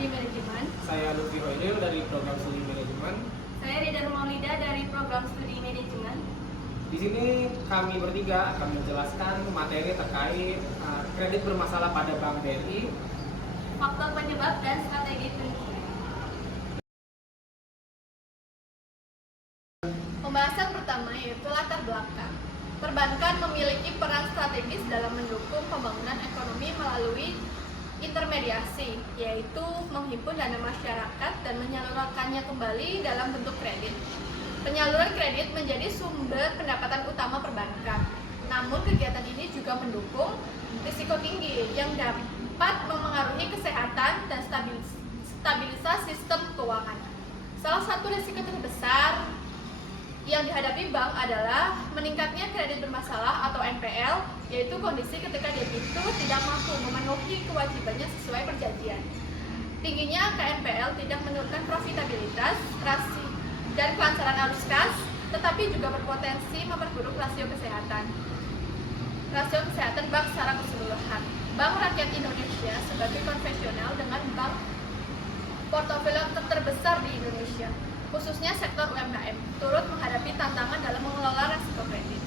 Studi Manajemen. Saya Lutfi Hoidil dari Program Studi Manajemen. Saya Rida Maulida dari Program Studi Manajemen. Di sini kami bertiga akan menjelaskan materi terkait kredit bermasalah pada Bank BRI, faktor penyebab dan strategi penanganan. Pembahasan pertama yaitu latar belakang. Perbankan memiliki peran strategis dalam mendukung pembangunan ekonomi melalui intermediasi, yaitu menghimpun dana masyarakat dan menyalurkannya kembali dalam bentuk kredit. Penyaluran kredit menjadi sumber pendapatan utama perbankan. Namun kegiatan ini juga mendukung risiko tinggi yang dapat memengaruhi kesehatan dan stabilitas sistem keuangan. Salah satu risiko terbesar yang dihadapi bank adalah meningkatnya kredit bermasalah atau NPL, yaitu kondisi ketika debitur tidak mampu memenuhi kewajibannya sesuai perjanjian. Tingginya KNPL tidak menurunkan profitabilitas, dan kelancaran arus kas, tetapi juga berpotensi memperburuk rasio kesehatan bank secara keseluruhan. Bank Rakyat Indonesia sebagai konvensional dengan bank portofolio terbesar di Indonesia, khususnya sektor UMKM, turut menghadapi tantangan dalam mengelola risiko kredit.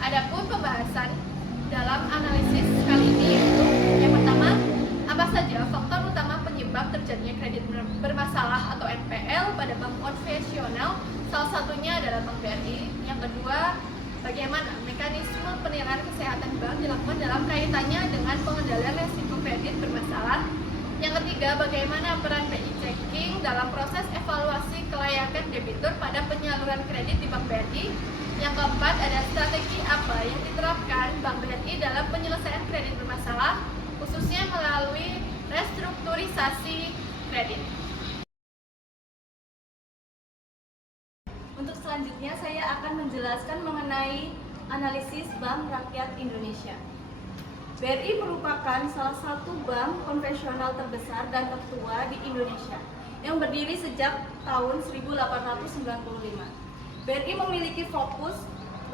Adapun pembahasan dalam analisis kali ini yaitu yang pertama, apa saja faktor utama penyebab terjadinya kredit bermasalah atau NPL pada bank konvensional, salah satunya adalah Bank BRI. Yang kedua, bagaimana mekanisme penilaian kesehatan bank dilakukan dalam kaitannya dengan pengendalian risiko kredit bermasalah. Yang ketiga, bagaimana peran BI Checking dalam proses evaluasi kelayakan debitur pada penyaluran kredit di Bank BRI. Yang keempat, ada strategi apa yang diterapkan Bank BRI dalam penyelesaian kredit bermasalah, khususnya melalui restrukturisasi kredit. Untuk selanjutnya, saya akan menjelaskan mengenai analisis Bank Rakyat Indonesia. BRI merupakan salah satu bank konvensional terbesar dan tertua di Indonesia yang berdiri sejak tahun 1895. BRI memiliki fokus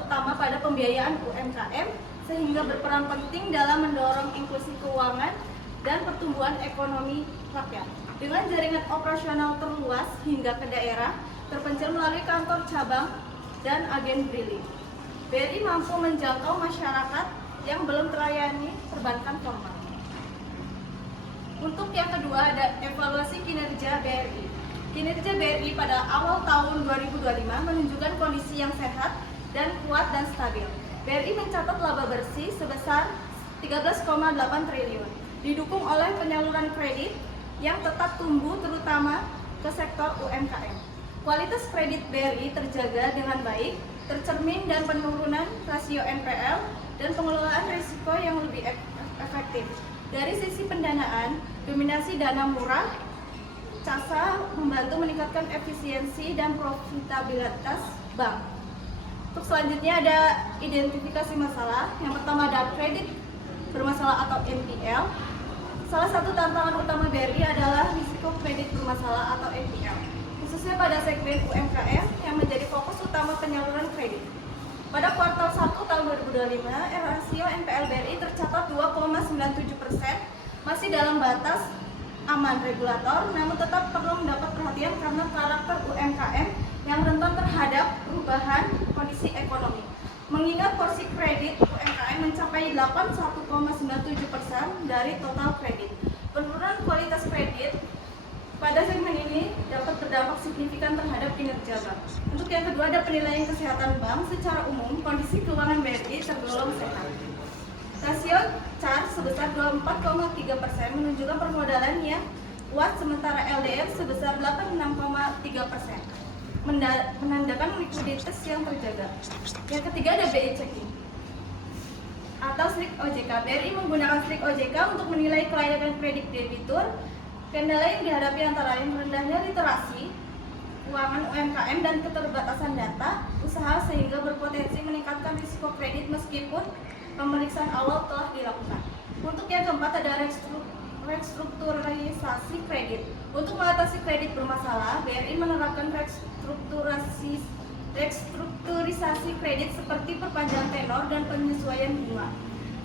utama pada pembiayaan UMKM sehingga berperan penting dalam mendorong inklusi keuangan dan pertumbuhan ekonomi rakyat. Dengan jaringan operasional terluas hingga ke daerah, terpencil melalui kantor cabang dan agen briling, BRI mampu menjangkau masyarakat yang belum terlayani perbankan formal. Untuk yang kedua, ada evaluasi kinerja BRI. Kinerja BRI pada awal tahun 2025 menunjukkan kondisi yang sehat dan kuat dan stabil. BRI mencatat laba bersih sebesar 13,8 triliun, didukung oleh penyaluran kredit yang tetap tumbuh terutama ke sektor UMKM. Kualitas kredit BRI terjaga dengan baik, tercermin dan penurunan rasio NPL dan pengelolaan risiko yang lebih efektif. Dari sisi pendanaan, dominasi dana murah CASA membantu meningkatkan efisiensi dan profitabilitas bank. Untuk selanjutnya ada identifikasi masalah. Yang pertama ada kredit bermasalah atau NPL. Salah satu tantangan utama BRI adalah risiko kredit bermasalah atau NPL, khususnya pada segmen UMKM yang menjadi fokus utama penyaluran kredit. Pada kuartal 1 tahun 2025, rasio NPL BRI tercatat 2,97%, masih dalam batas aman regulator, namun tetap perlu mendapat perhatian karena karakter UMKM yang rentan terhadap perubahan kondisi ekonomi. Mengingat porsi kredit UMKM mencapai 81,97% dari total kredit. Penurunan kualitas kredit pada segmen ini dapat berdampak signifikan terhadap kinerja bank. Untuk yang kedua, ada penilaian kesehatan bank. Secara umum, kondisi keuangan BRI tergolong sehat. Rasio CAR sebesar 24,3% menunjukkan permodalan yang kuat, sementara LDR sebesar 86,3%, menandakan likuiditas yang terjaga. Yang ketiga ada BI Checking atau SLIK OJK. BRI menggunakan SLIK OJK untuk menilai kelayakan kredit debitur. Kendala yang dihadapi antara lain rendahnya literasi keuangan UMKM dan keterbatasan data usaha sehingga berpotensi meningkatkan risiko kredit meskipun pemeriksaan awal telah dilakukan. Untuk yang keempat ada restrukturisasi kredit. Untuk mengatasi kredit bermasalah, BRI menerapkan restrukturisasi kredit seperti perpanjangan tenor dan penyesuaian bunga.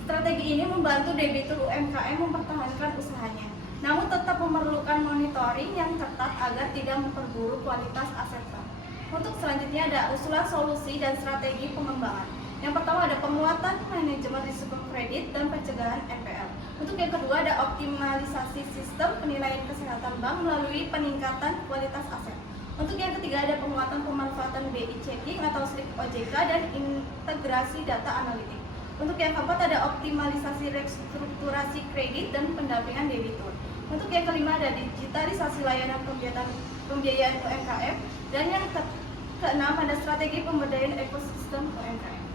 Strategi ini membantu debitur UMKM mempertahankan usahanya. namun tetap memerlukan monitoring yang ketat agar tidak memperburuk kualitas aset bank. Untuk selanjutnya ada usulan solusi dan strategi pengembangan. Yang pertama ada penguatan manajemen risiko kredit dan pencegahan NPL. Untuk yang kedua ada optimalisasi sistem penilaian kesehatan bank melalui peningkatan kualitas aset. Untuk yang ketiga ada penguatan pemanfaatan BI checking atau slip OJK dan integrasi data analitik. Untuk yang keempat ada optimalisasi restrukturasi kredit dan pendampingan debitur. Untuk yang kelima ada digitalisasi layanan pembiayaan UMKM, dan yang keenam ada strategi pemberdayaan ekosistem UMKM.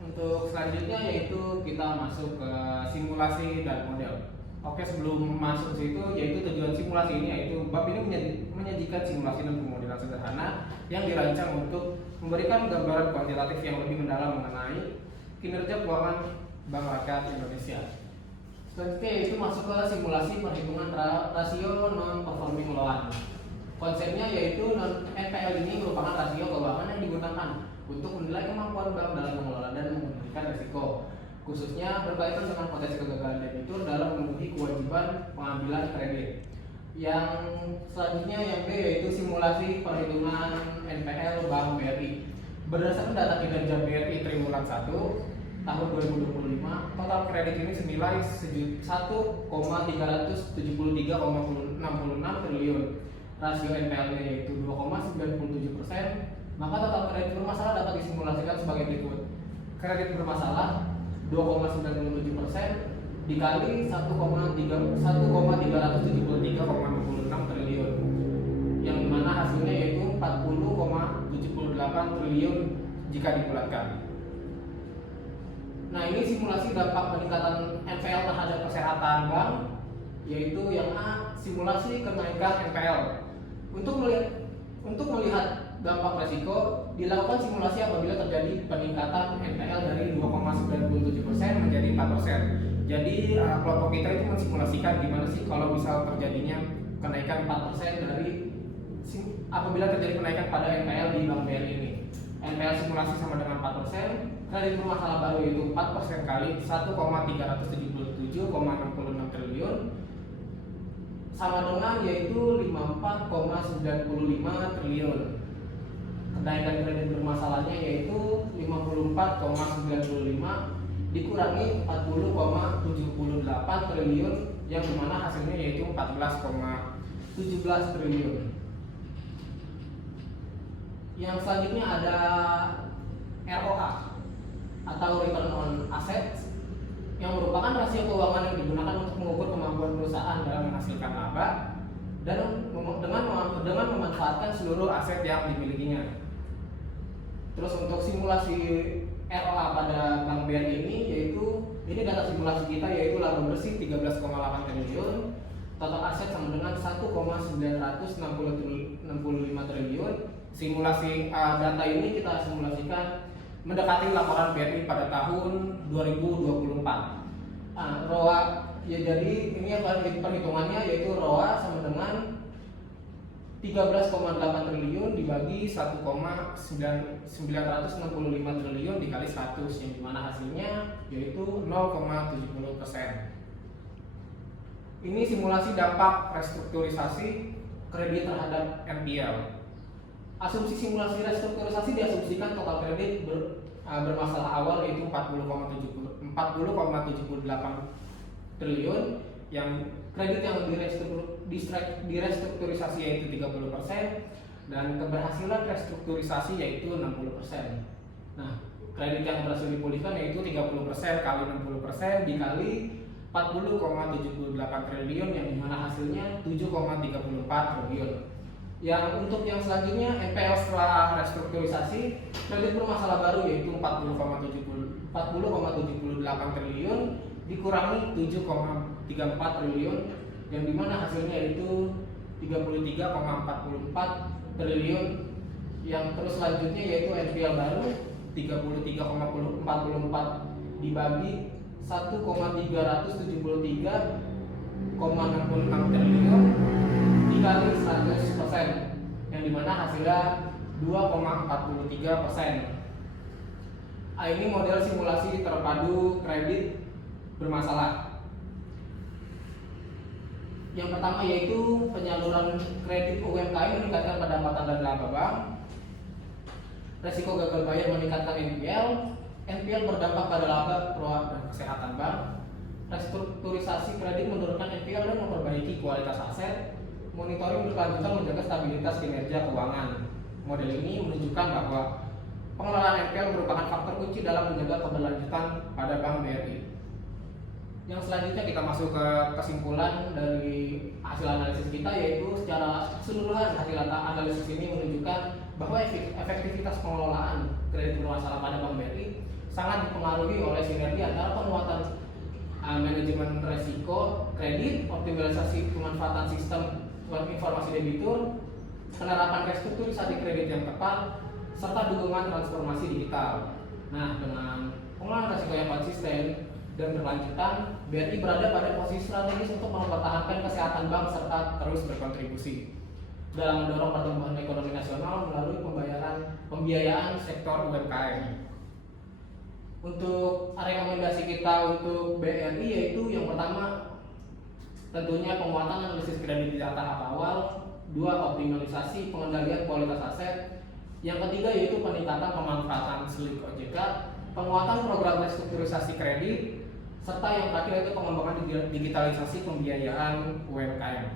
Untuk selanjutnya yaitu kita masuk ke simulasi dan model. Oke, sebelum masuk situ, yaitu tujuan simulasi ini yaitu bab ini menyajikan simulasi dan pemodelan sederhana yang dirancang untuk memberikan gambaran kuantitatif yang lebih mendalam mengenai kinerja keuangan Bank Rakyat Indonesia. Selanjutnya yaitu masuk ke simulasi perhitungan rasio non-performing loan. Konsepnya yaitu NPL ini merupakan rasio keuangan yang digunakan untuk menilai kemampuan bank dalam mengelola dan mengendalikan risiko, khususnya berkaitan dengan potensi kegagalan debitur dalam memenuhi kewajiban pengambilan kredit. Yang selanjutnya yang B yaitu simulasi perhitungan NPL Bank BRI. Berdasarkan data kinerja BRI triwulan 1 tahun 2025, total kredit ini senilai 1,373,66 triliun. Rasio NPL-nya yaitu 2,97%. Maka total kredit bermasalah dapat disimulasikan sebagai berikut. Kredit bermasalah 2,97% dikali 1,373,66 triliun, yang mana hasilnya yaitu 40,78 triliun jika dibulatkan. Nah, ini simulasi dampak peningkatan NPL terhadap kesehatan bank, yaitu yang A, simulasi kenaikan NPL. Untuk melihat dampak resiko, dilakukan simulasi apabila terjadi peningkatan NPL dari 2,97% menjadi 4%. Jadi kelompok kita itu mensimulasikan gimana sih kalau misal terjadinya kenaikan 4% dari apabila terjadi kenaikan pada NPL di Bank BRI ini. NPL simulasi sama dengan 4%, kredit bermasalah baru yaitu 4% kali 1,377,66 triliun sama dengan yaitu 54,95 triliun. Kenaikan kredit bermasalahnya yaitu 54,95 dikurangi 40,78 triliun, yang dimana hasilnya yaitu 14,17 triliun. Yang selanjutnya ada ROA atau Return on Assets, yang merupakan rasio keuangan yang digunakan untuk mengukur kemampuan perusahaan dalam menghasilkan laba dan dengan memanfaatkan seluruh aset yang dimilikinya. Terus untuk simulasi ROA pada Bank BRI ini data simulasi kita yaitu laba bersih 13,8 triliun, total aset sama dengan 1,965 triliun. Simulasi data ini kita simulasikan mendekati laporan BRI pada tahun 2024. ROA ya, jadi ini perhitungannya yaitu ROA sama dengan 13,8 triliun dibagi 1,965 triliun dikali 100, yang dimana hasilnya yaitu 0,70%. Ini simulasi dampak restrukturisasi kredit terhadap NPL. Asumsi simulasi restrukturisasi diasumsikan total kredit bermasalah awal yaitu 40,78 triliun, yang kredit yang direstrukturisasi yaitu 30%, dan keberhasilan restrukturisasi yaitu 60%. Nah, kredit yang berhasil dipulihkan yaitu 30% kali 60% dikali 40,78 triliun, yang dimana hasilnya 7,34 triliun. Yang untuk yang selanjutnya NPL setelah restrukturisasi, kredit bermasalah baru yaitu 40,78 triliun dikurangi 7,34 triliun, yang dimana hasilnya itu 33,44 triliun. Yang terus selanjutnya yaitu NPL baru 33,44 dibagi 1,373,66 triliun dikali 100%, yang dimana hasilnya 2,43%. Ini model simulasi terpadu kredit bermasalah. Yang pertama yaitu penyaluran kredit UMKM meningkatkan pendapatan dan laba bank. Resiko gagal bayar meningkatkan NPL berdampak pada laba, peluang dan kesehatan bank. Restrukturisasi kredit menurunkan NPL dan memperbaiki kualitas aset. Monitoring berkelanjutan menjaga stabilitas kinerja keuangan. Model ini menunjukkan bahwa pengelolaan NPL merupakan faktor kunci dalam menjaga keberlanjutan pada Bank BRI. Yang selanjutnya kita masuk ke kesimpulan dari hasil analisis kita, yaitu secara keseluruhan hasil analisis ini menunjukkan bahwa efektivitas pengelolaan kredit bermasalah pada Bank BRI sangat dipengaruhi oleh sinergi antara penguatan manajemen resiko kredit, optimalisasi pemanfaatan sistem informasi debitur, penerapan restrukturisasi kredit yang tepat, serta dukungan transformasi digital. Nah, dengan pengelolaan resiko yang konsisten dan berkelanjutan, BRI berada pada posisi strategis untuk mempertahankan kesehatan bank serta terus berkontribusi dalam mendorong pertumbuhan ekonomi nasional melalui pembiayaan sektor UMKM. Untuk rekomendasi kita untuk BRI yaitu yang pertama tentunya penguatan analisis kredit di tahap awal, 2 optimalisasi pengendalian kualitas aset, yang ketiga yaitu peningkatan pemanfaatan SLIK OJK, penguatan program restrukturisasi kredit, serta yang terakhir yaitu pengembangan digitalisasi pembiayaan UMKM.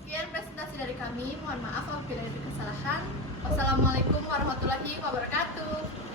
Sekian presentasi dari kami, mohon maaf apabila ada kesalahan. Wassalamualaikum warahmatullahi wabarakatuh.